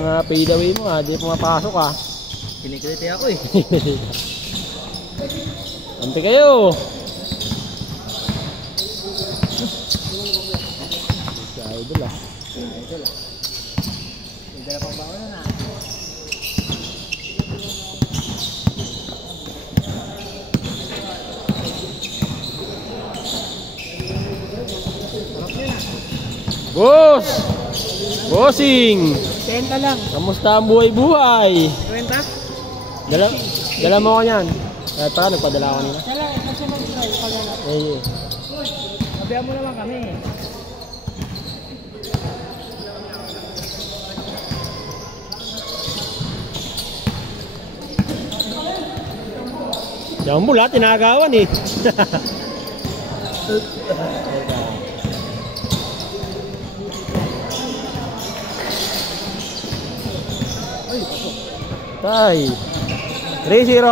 mga fade away mo ha, di pumapasok ha. Kinikiliti ako eh. Ante kayo. Si Idol ah. Idol ah. May dala pang baon na. Boss! Bossing! 10 lang. Kamusta ang buhay-buhay? 20? Dala mo ko yan. Tara, nagpadala ako nila. Siya lang, kasi mag-try pag ano. Eh. Sabihan mo naman kami. Diyan mo lahat, tinagawan eh. Tay 3-0.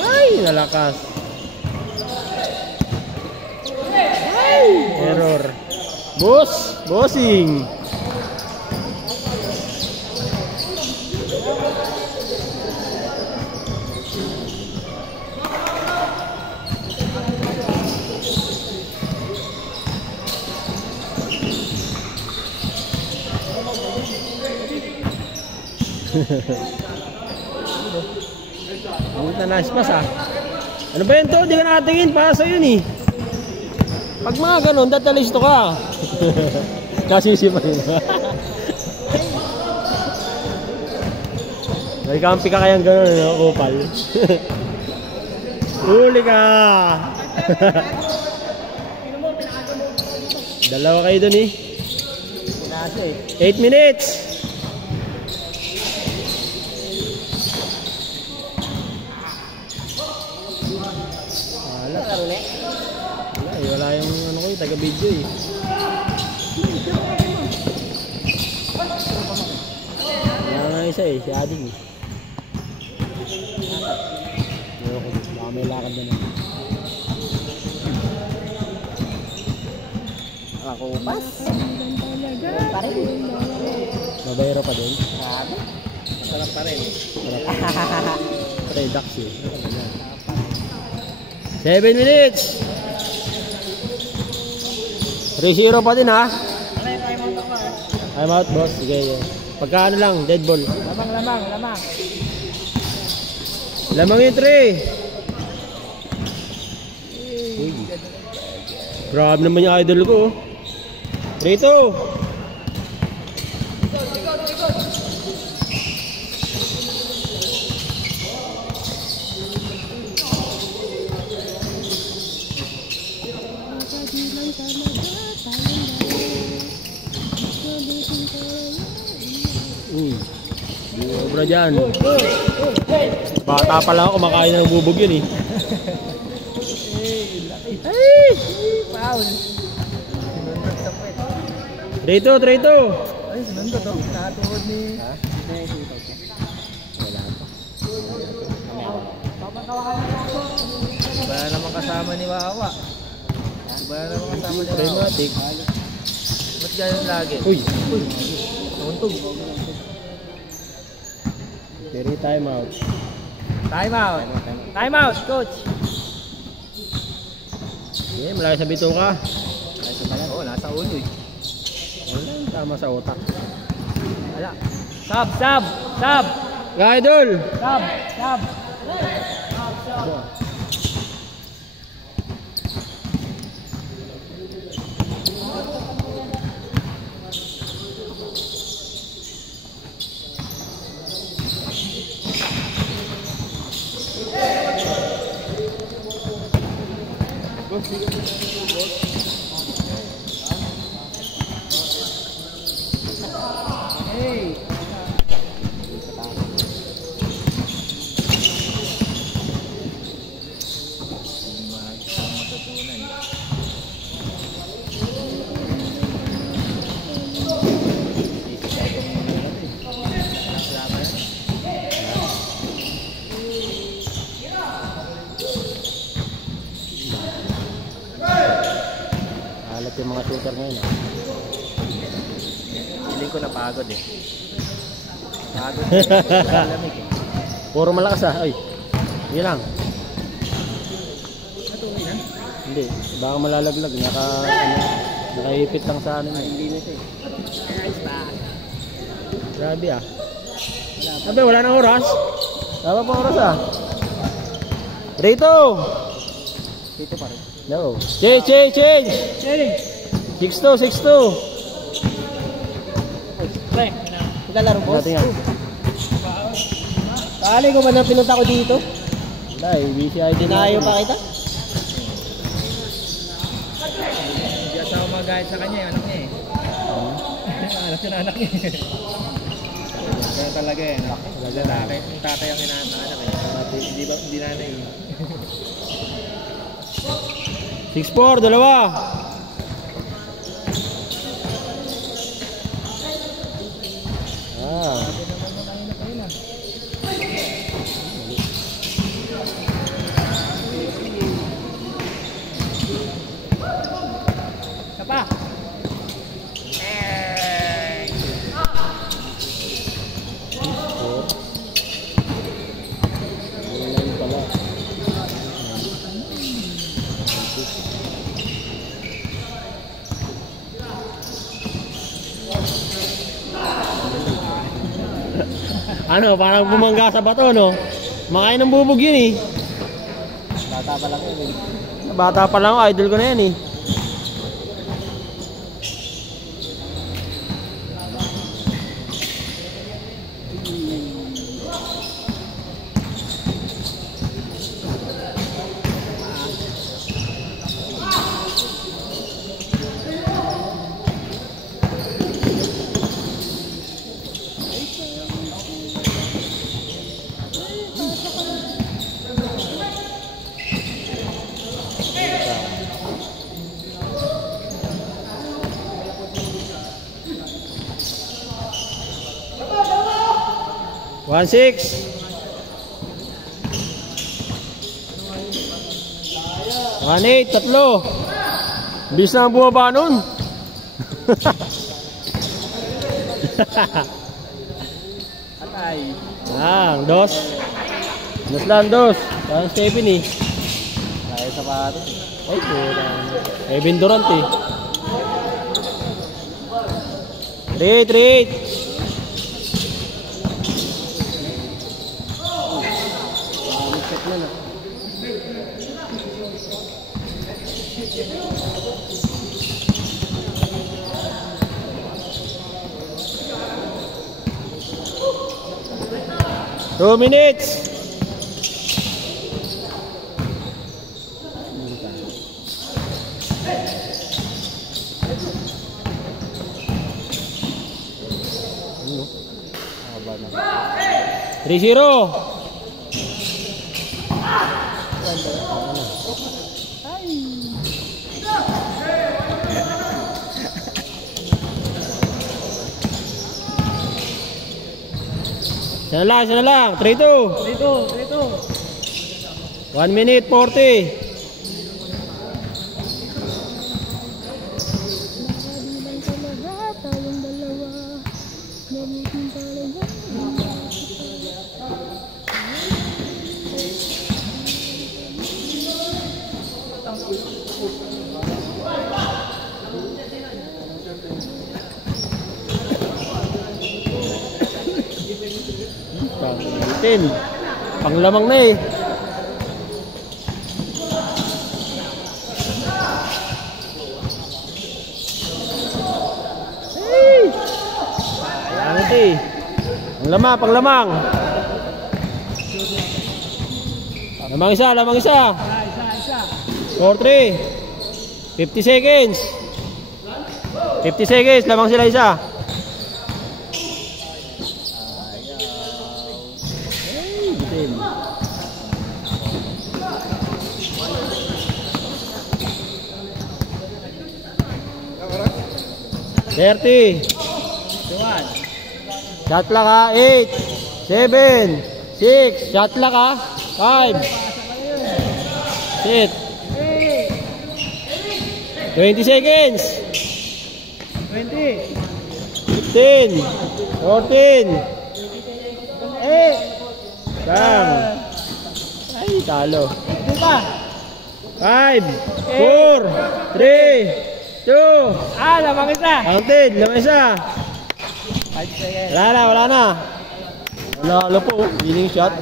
Ay, nalakas. Ay, error. Bossing. Buta na ispas ah. Ano ba yun to? Di ka nakatingin. Pasa yun eh. Pag mga ganun, datalisto ka. Nasisipan yun. Nagkampi ka kayang ganun, no? Kupal. Huli ka. Dalawa kayo dun eh. 8 minutes. Wala yung ano ko, taga-video eh. Wala nga isa eh, si Ading eh. Baka may lakad na naman. Ako pas. Pa rin. Mabayro pa din. Grabe. Masarap pa rin. Redux eh. 7 minutes. 3-0 pa din ha. I'm out boss. Sige. Pagkaano lang, dead ball. Lamang. Lamang yung 3. Grabe naman yung idol ko. 3-2. Sobra dyan. Bata pa lang ako, kumakain ng bubog yun eh. Ay! Foul! 3-2. Ay, sinundot oh. Nakatuhod ni... Ha? Wala pa. Iba na naman kasama ni Wawa. Iba na naman kasama ni Wawa. Dramatic. Ba't ganyan lagi? Uy! Nauntog. Very time out. Time out, coach. Okay, malayo sa bito ka. Oo, nasa ulo eh. Wala, tama sa utak. Wala. Sub! Idol! Sub! Hey! Pati mga shooter ngayon. Feeling ko napagod eh. Pagod. Lamig eh. Puro malakas ah. Ay. Yan lang. Natuloy na? Hindi. Baka malalaglag. Nakaipit lang sa ano. Hindi na siya eh. Grabe ah. Sabi, wala na oras. Tama pa oras ah. Rito! Dito pa rin. No. Change! 6-2. Pre, maglalaro boss. Tingnan. Kali ko ba na pinunta ko dito? Wala eh. BCID na. Dinayo pa kita? Hindi asawa magahit sa kanya, anak niya eh. Anak siya na anak niya. Kaya talaga eh. Lalaki. Yung tatay ang inaanak eh. Hindi nanay eh. 6-4, dalawa. Ah. Kapa. Ano, parang bumangga sa bato, no? Makain ng bubog yun eh. Bata pa lang yun eh. Bata pa lang ako, idol ko na yan eh. One six. 1-8, tatlo. Bis na ang bumaba nun. Atay. Dos. Dos lang, dos. Parang Stephen eh. Kaya sapatos. Ay, kurang. Kevin Durant eh. 3-8. Two minutes. Three zero. Sana lang. 3-2. 1 minute 40. Panglamang na eh. Panglamang. Lamang isa. 4-3. 50 seconds. 50 seconds, lamang sila isa. Bitin. Thirty. Shot clock ha. 8, 7, 6. Shot clock ha. 5. Sit. 20 seconds. 20. 15. 14. Bang. Ay, talo. Di ba? 5, 4, 3, 2. Lamang isa. Counted. Lamang isa. 5 seconds. Wala na. Wala po. Winning shot.